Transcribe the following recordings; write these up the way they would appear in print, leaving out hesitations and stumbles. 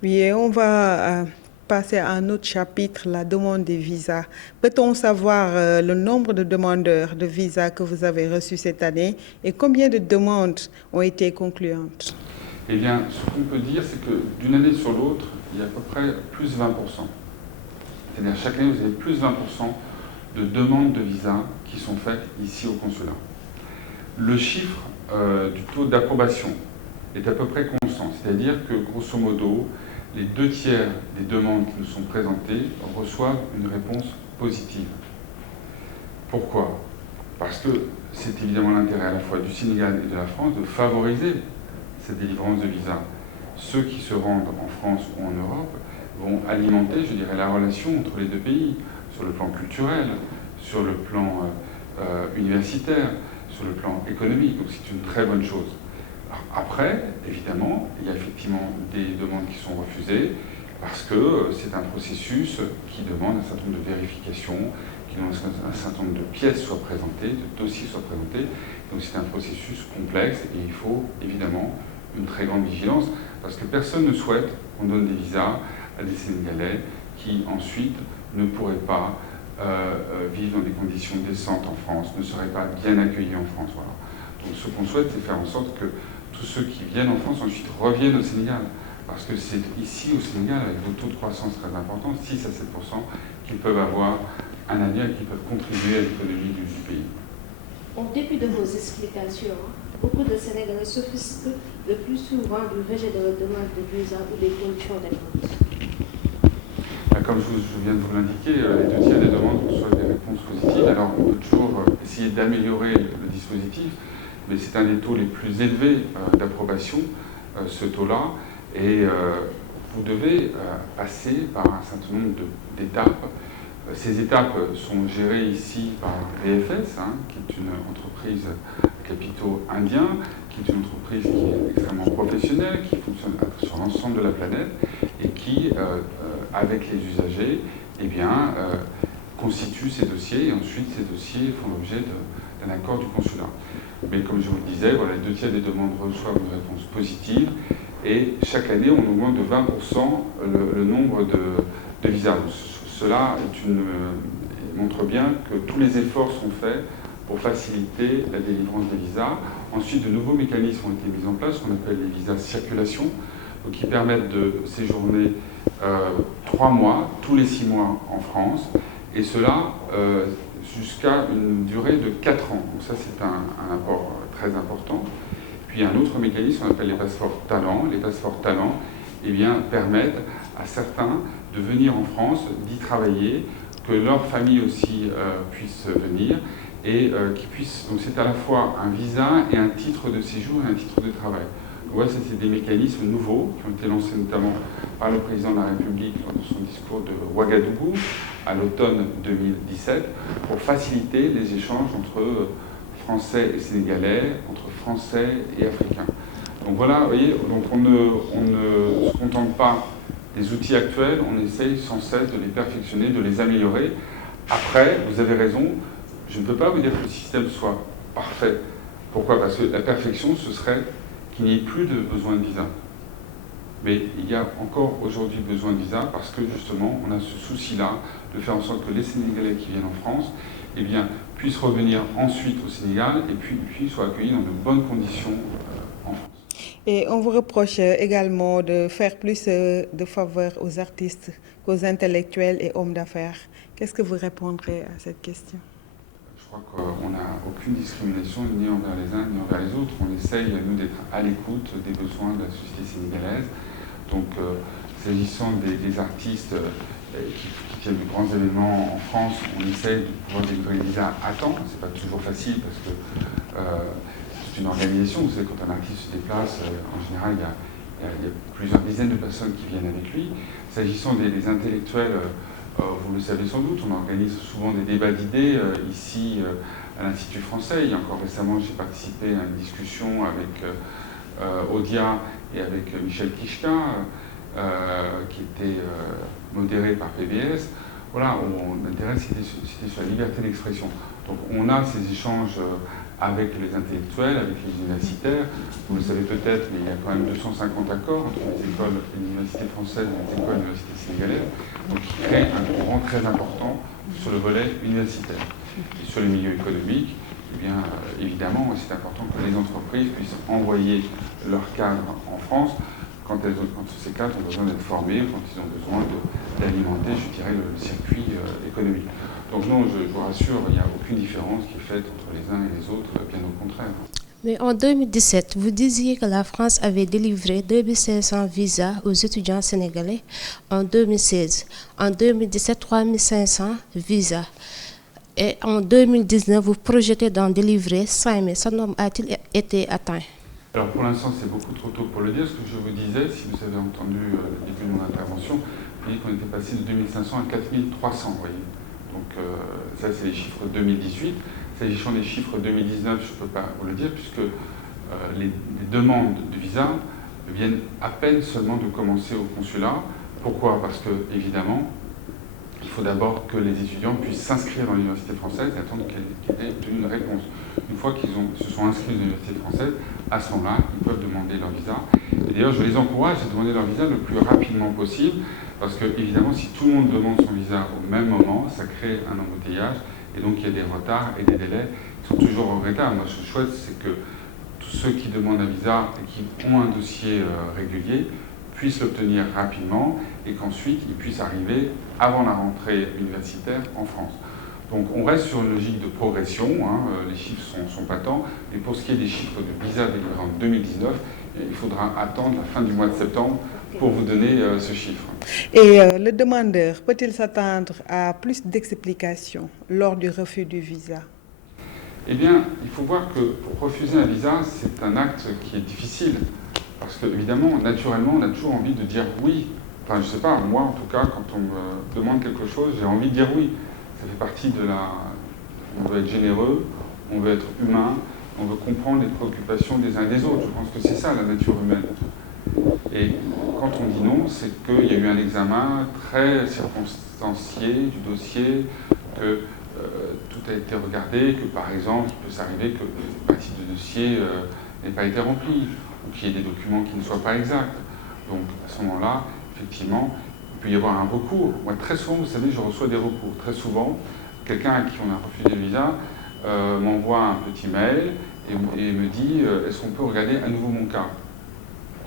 Oui, et on va passer à un autre chapitre, la demande des visas. Peut-on savoir le nombre de demandeurs de visas que vous avez reçus cette année et combien de demandes ont été concluantes? Eh bien, ce qu'on peut dire, c'est que d'une année sur l'autre, il y a à peu près plus 20%. C'est-à-dire chaque année, vous avez plus 20% de demandes de visa qui sont faites ici au consulat. Le chiffre du taux d'approbation est à peu près constant, c'est-à-dire que grosso modo, les 2 tiers des demandes qui nous sont présentées reçoivent une réponse positive. Pourquoi? Parce que c'est évidemment l'intérêt à la fois du Sénégal et de la France de favoriser cette délivrance de visa. Ceux qui se rendent en France ou en Europe vont alimenter, je dirais, la relation entre les deux pays, sur le plan culturel, sur le plan universitaire, sur le plan économique. Donc c'est une très bonne chose. Alors, après, évidemment, il y a effectivement des demandes qui sont refusées parce que c'est un processus qui demande un certain nombre de vérifications, qui demande un certain nombre de pièces soient présentées, de dossiers soient présentés. Donc c'est un processus complexe et il faut évidemment une très grande vigilance parce que personne ne souhaite qu'on donne des visas à des Sénégalais qui ensuite ne pourraient pas vivre dans des conditions décentes en France, ne seraient pas bien accueillis en France. Voilà. Donc ce qu'on souhaite, c'est faire en sorte que tous ceux qui viennent en France ensuite reviennent au Sénégal. Parce que c'est ici au Sénégal, avec vos taux de croissance très importants, 6 à 7%, qu'ils peuvent avoir un avenir et qui peuvent contribuer à l'économie du pays. En dépit de vos explications, beaucoup de Sénégalais s'offusquent le plus souvent du rejet de la demande de visa ou des conditions d'attente. Comme je viens de vous l'indiquer, les 2 tiers des demandes reçoivent des réponses positives. Alors on peut toujours essayer d'améliorer le dispositif, mais c'est un des taux les plus élevés d'approbation, ce taux-là, et vous devez passer par un certain nombre d'étapes. Ces étapes sont gérées ici par VFS, qui est une entreprise à capitaux indiens, qui est une entreprise qui est extrêmement professionnelle, qui fonctionne sur l'ensemble de la planète et qui, avec les usagers, constitue ces dossiers et ensuite ces dossiers font l'objet d'un accord du consulat. Mais comme je vous le disais, voilà, 2 tiers des demandes reçoivent une réponse positive et chaque année on augmente de 20% le nombre de visas. Cela montre bien que tous les efforts sont faits pour faciliter la délivrance des visas. Ensuite, de nouveaux mécanismes ont été mis en place, qu'on appelle les visas circulation, donc qui permettent de séjourner 3 mois, tous les 6 mois en France, et cela jusqu'à une durée de 4 ans. Donc ça, c'est un apport très important. Puis un autre mécanisme qu'on appelle les passeports talents. Les passeports talents permettent à certains de venir en France, d'y travailler, que leur famille aussi puisse venir, et qui puissent. Donc c'est à la fois un visa et un titre de séjour et un titre de travail. Voilà, c'est des mécanismes nouveaux qui ont été lancés notamment par le président de la République lors de son discours de Ouagadougou à l'automne 2017 pour faciliter les échanges entre Français et Sénégalais, entre Français et Africains. Donc voilà, vous voyez, donc on ne se contente pas des outils actuels, on essaye sans cesse de les perfectionner, de les améliorer. Après, vous avez raison, je ne peux pas vous dire que le système soit parfait. Pourquoi? Parce que la perfection, ce serait qu'il n'y ait plus de besoin de visa. Mais il y a encore aujourd'hui besoin de visa parce que justement, on a ce souci-là de faire en sorte que les Sénégalais qui viennent en France puissent revenir ensuite au Sénégal et puis soient accueillis dans de bonnes conditions en France. Et on vous reproche également de faire plus de faveurs aux artistes qu'aux intellectuels et hommes d'affaires. Qu'est-ce que vous répondrez à cette question? Je crois qu'on n'a aucune discrimination ni envers les uns ni envers les autres. On essaye, nous, d'être à l'écoute des besoins de la société sénégalaise. Donc, s'agissant des artistes qui tiennent de grands événements en France, on essaye de pouvoir délivrer les visas à temps. C'est pas toujours facile parce que c'est une organisation. Vous savez, quand un artiste se déplace, en général, il y a plusieurs dizaines de personnes qui viennent avec lui. S'agissant des intellectuels, vous le savez sans doute, on organise souvent des débats d'idées ici à l'Institut français. Il y a encore récemment, j'ai participé à une discussion avec Odia et avec Michel Kishka, qui était modérée par PBS. Voilà, l'intérêt c'était sur la liberté d'expression. Donc on a ces échanges avec les intellectuels, avec les universitaires. Vous le savez peut-être, mais il y a quand même 250 accords entre les écoles et l'université française et les écoles et l'université sénégalaise, donc qui crée un courant très important sur le volet universitaire. Et sur le milieu économique, eh bien, évidemment, c'est important que les entreprises puissent envoyer leurs cadres en France quand ces cadres ont besoin d'être formés, quand ils ont besoin d'alimenter, je dirais, le circuit économique. Donc non, je vous rassure, il n'y a aucune différence qui est faite entre les uns et les autres, bien au contraire. Mais en 2017, vous disiez que la France avait délivré 2500 visas aux étudiants sénégalais en 2016. En 2017, 3500 visas. Et en 2019, vous projetez d'en délivrer 5000. Ce nombre a-t-il été atteint? Alors pour l'instant, c'est beaucoup trop tôt pour le dire. Ce que je vous disais, si vous avez entendu le début de mon intervention, vous voyez qu'on était passé de 2500 à 4300, vous voyez. Donc ça, c'est les chiffres 2018. S'agissant des chiffres 2019, je ne peux pas vous le dire, puisque les demandes de visa viennent à peine seulement de commencer au consulat. Pourquoi? Parce que, évidemment, il faut d'abord que les étudiants puissent s'inscrire dans l'université française et attendre qu'elle ait obtenu une réponse. Une fois qu'ils se sont inscrits dans l'université française, à ce moment-là, ils peuvent demander leur visa. Et d'ailleurs, je les encourage à demander leur visa le plus rapidement possible, parce que, évidemment, si tout le monde demande son visa au même moment, ça crée un embouteillage, et donc il y a des retards et des délais qui sont toujours regrettables. Moi, ce que je souhaite, c'est que tous ceux qui demandent un visa et qui ont un dossier régulier puissent l'obtenir rapidement et qu'ensuite ils puissent arriver avant la rentrée universitaire en France. Donc on reste sur une logique de progression, les chiffres sont patents, mais pour ce qui est des chiffres de visa délivrés en 2019, il faudra attendre la fin du mois de septembre pour vous donner ce chiffre. Et le demandeur peut-il s'attendre à plus d'explications lors du refus du visa? Eh bien, il faut voir que pour refuser un visa, c'est un acte qui est difficile. Parce que, évidemment, naturellement, on a toujours envie de dire oui. Enfin, je ne sais pas, moi en tout cas, quand on me demande quelque chose, j'ai envie de dire oui. Ça fait partie de la... On veut être généreux, on veut être humain, on veut comprendre les préoccupations des uns et des autres. Je pense que c'est ça la nature humaine. Et quand on dit non, c'est qu'il y a eu un examen très circonstancié du dossier, que tout a été regardé, que par exemple, il peut s'arriver que une partie du dossier n'ait pas été remplie, ou qu'il y ait des documents qui ne soient pas exacts. Donc à ce moment-là, effectivement, il peut y avoir un recours. Moi, très souvent, vous savez, je reçois des recours. Très souvent, quelqu'un à qui on a refusé le visa m'envoie un petit mail et me dit est-ce qu'on peut regarder à nouveau mon cas?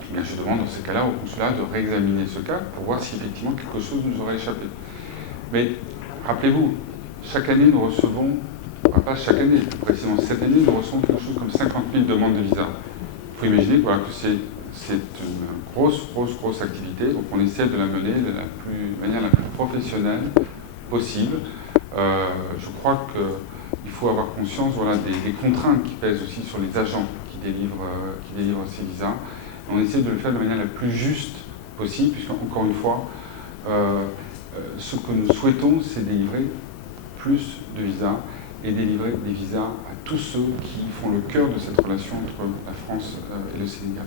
Eh bien, je demande dans ces cas-là au consulat de réexaminer ce cas pour voir si effectivement quelque chose nous aurait échappé. Mais rappelez-vous, chaque année nous recevons, pas chaque année, précisément cette année, nous recevons quelque chose comme 50 000 demandes de visa. Il faut imaginer que c'est une grosse activité, donc on essaie de la mener de la manière la plus professionnelle possible. Je crois qu'il faut avoir conscience des contraintes qui pèsent aussi sur les agents qui délivrent ces visas. On essaie de le faire de la manière la plus juste possible, puisque, encore une fois, ce que nous souhaitons, c'est délivrer plus de visas et délivrer des visas à tous ceux qui font le cœur de cette relation entre la France et le Sénégal.